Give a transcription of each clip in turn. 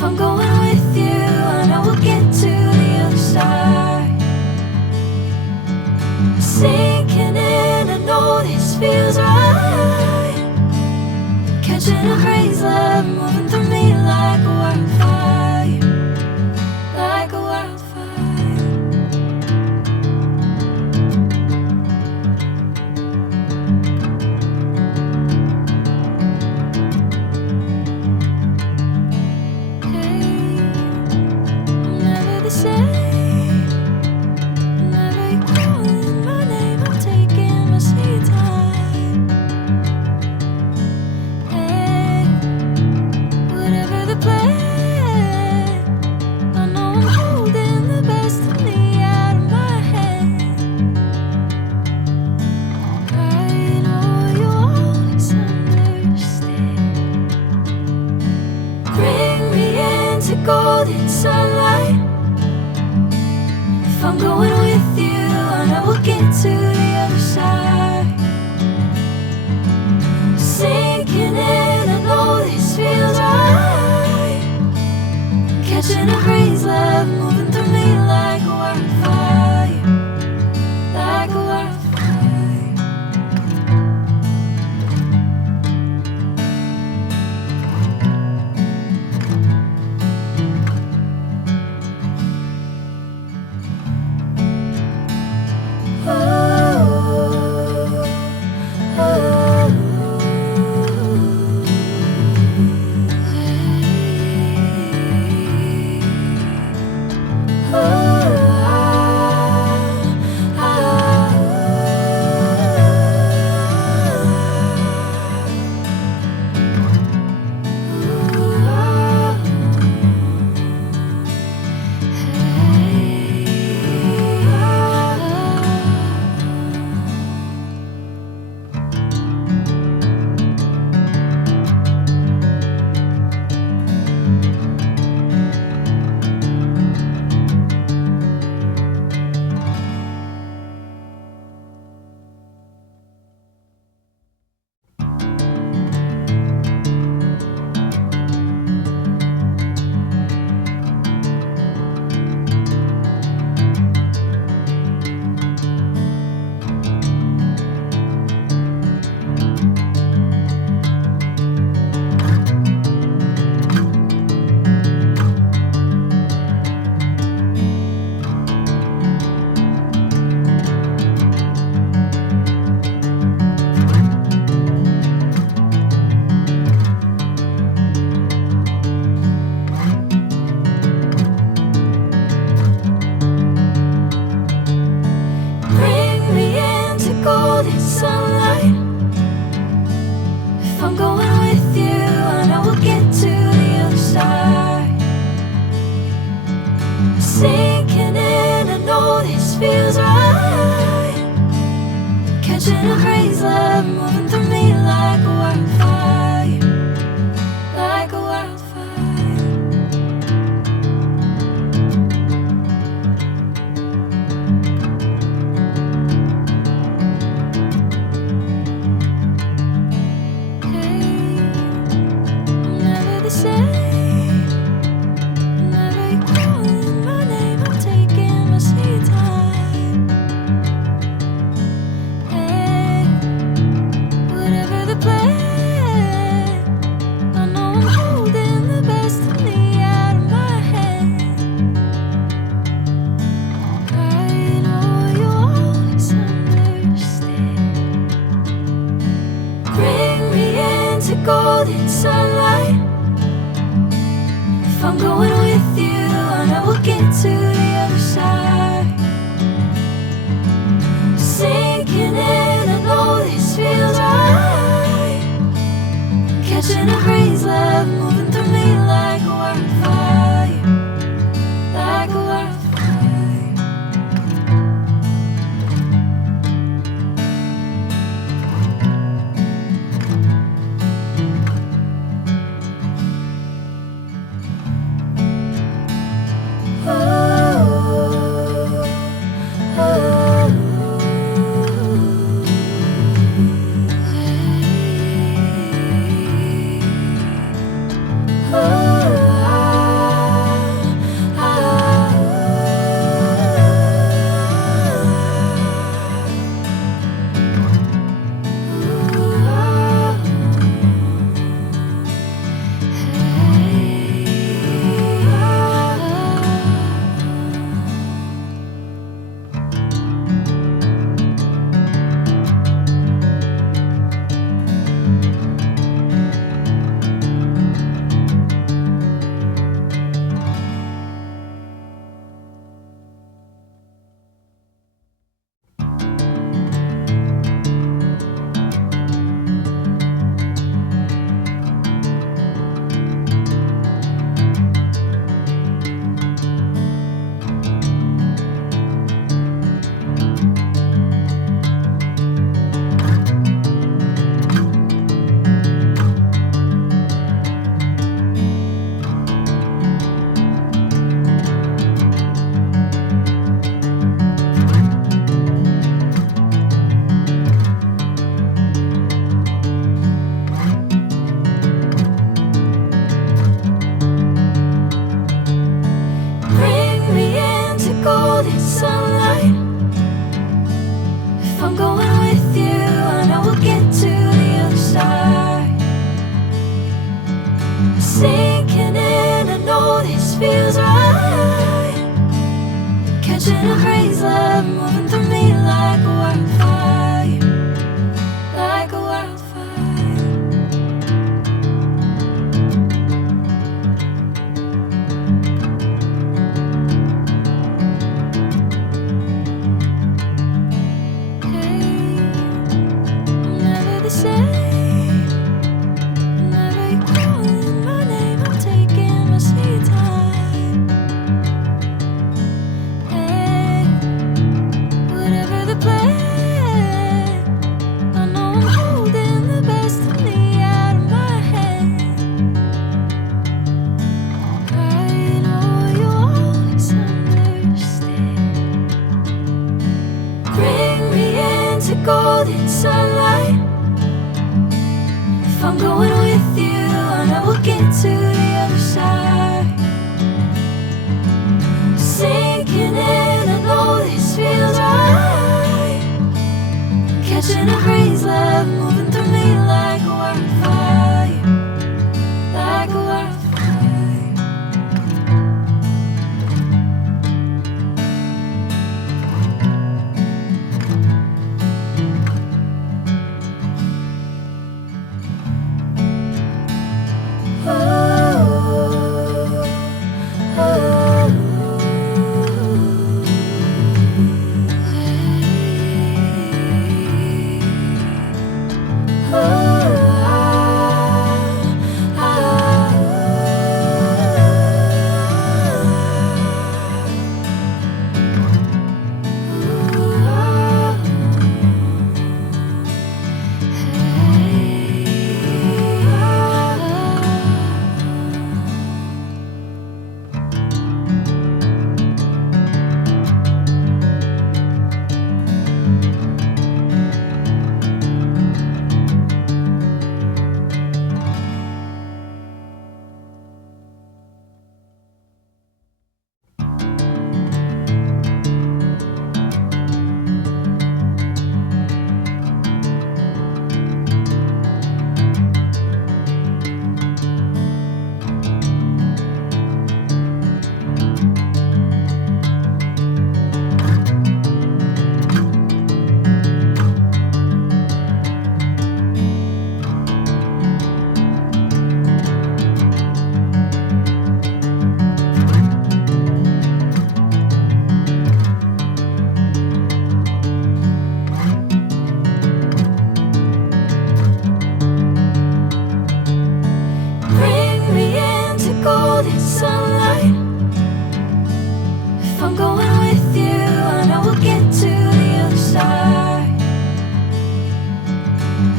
If I'm going with you, I know we'll get to the other side. Sinking in, I know this feels right. Catching a crazy love, moving through me like a wildfire, like a wildfire. Hey, I'm never the same. Whenever you're calling my name, I'm taking my sweet time. Hey, whatever the plan, I know I'm holding the best of me out of my hand. I know you'll always understand. Bring me into golden sunlight. If I'm going with you, I know we'll get to the other side. Sinking in, I know this feels right. Catching a crazy love, moving through me like a wildfire, like a wildfire. Bring me into golden sunlight. If I'm going with you, I know we'll get to the other side. Sinking in, I know this feels right. Catching a crazy love, moving through me like a wildfire, like a wildfire. Hey, I'm never the same. Whenever you're calling my name, I'm taking my sweet time. Hey, whatever the plan, I know I'm holding the best of me out of my hand. I know you'll always understand. Bring me into golden sunlight. If I'm going with you, I know we'll get to the other side. Sinking in, I know this feels right. Catching a crazy love, moving through me like a wildfire, like a wildfire. I'm going with you, I know we'll get to the other side. Sinking in, I know this feels right. Catching a breeze, love moving through me like a wildfire, like a wildfire. Golden sunlight. If I'm going with you, I know we'll get to the other side. Sinking in, I know this feels right. Catching a breeze, love moving through me like a wildfire, like a wildfire.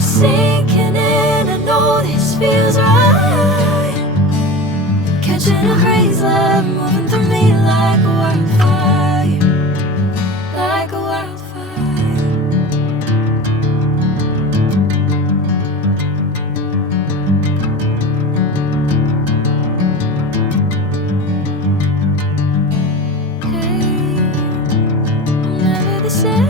Sinking in, I know this feels right. Catching a breeze, love moving through me like a wildfire, like a wildfire. Hey, I'm never the same.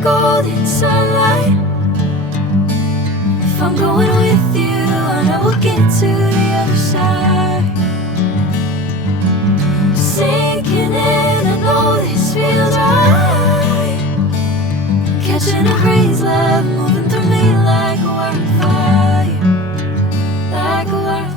Golden sunlight. If I'm going with you, I know we'll get to the other side. Sinking in, I know this feels right. Catching a breeze, love moving through me like a wildfire, like a wildfire.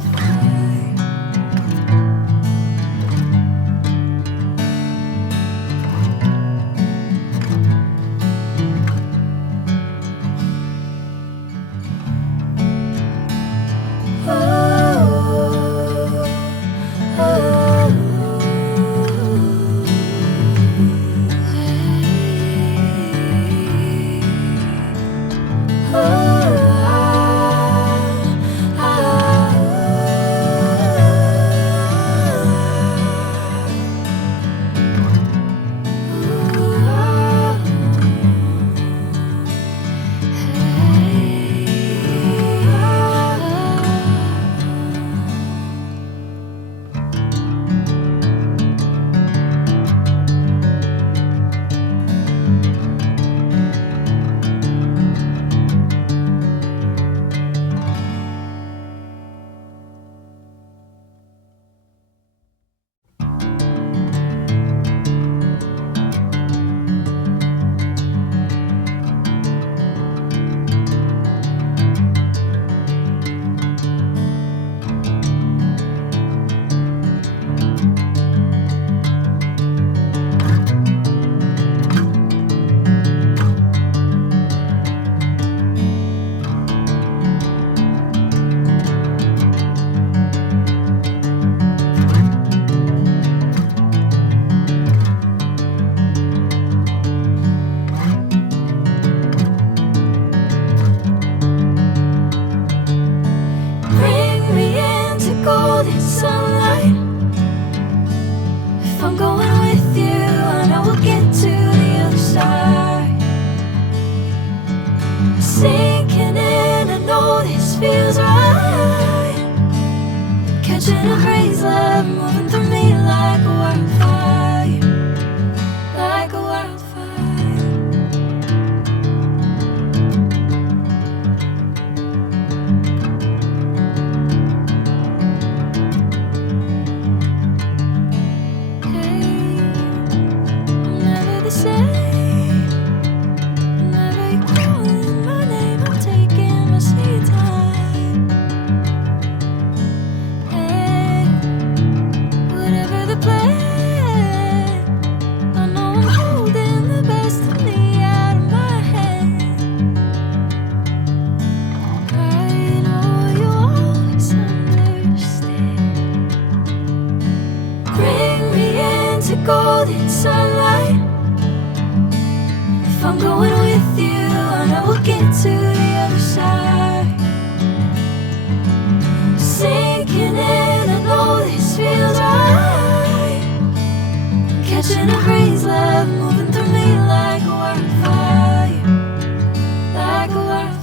catching a crazy love moving through me like a wildfire, like a wildfire. Hey, I'm never the same. Whenever you're calling my name, I'm taking my sweet time. Hey, whatever the plan, I know I'm holding the best of me out of my hand. I know you always understand. Bring me into golden sunlight. If I'm going with you, I know we'll get to the other side. Sinking in, I know this feels right. Catching a crazy love moving through me like a wildfire, like a wildfire.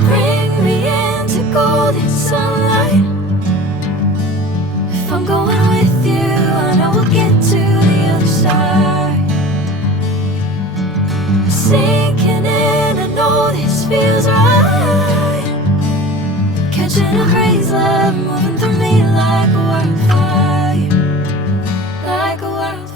Bring me into golden sunlight. If I'm going with you, I know we'll get to the other side. Sinking in, I know this feels right. Catching a crazy love moving through me like a wildfire, like a wildfire.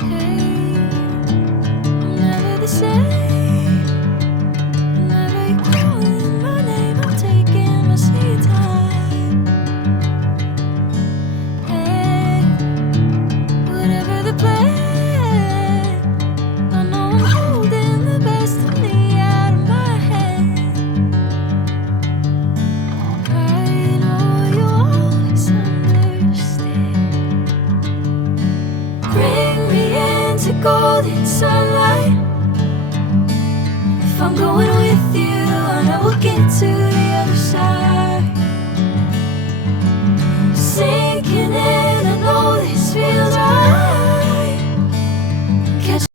Hey, I'm never the same. Whenever you're calling my name, I'm taking my sweet time. Hey, whatever the plan, I know I'm holding the best of me out of my hand. I know you always understand. Bring me into golden sunlight. If I'm going with you, I know we'll get to the other side. Sinking in, I know this feels right.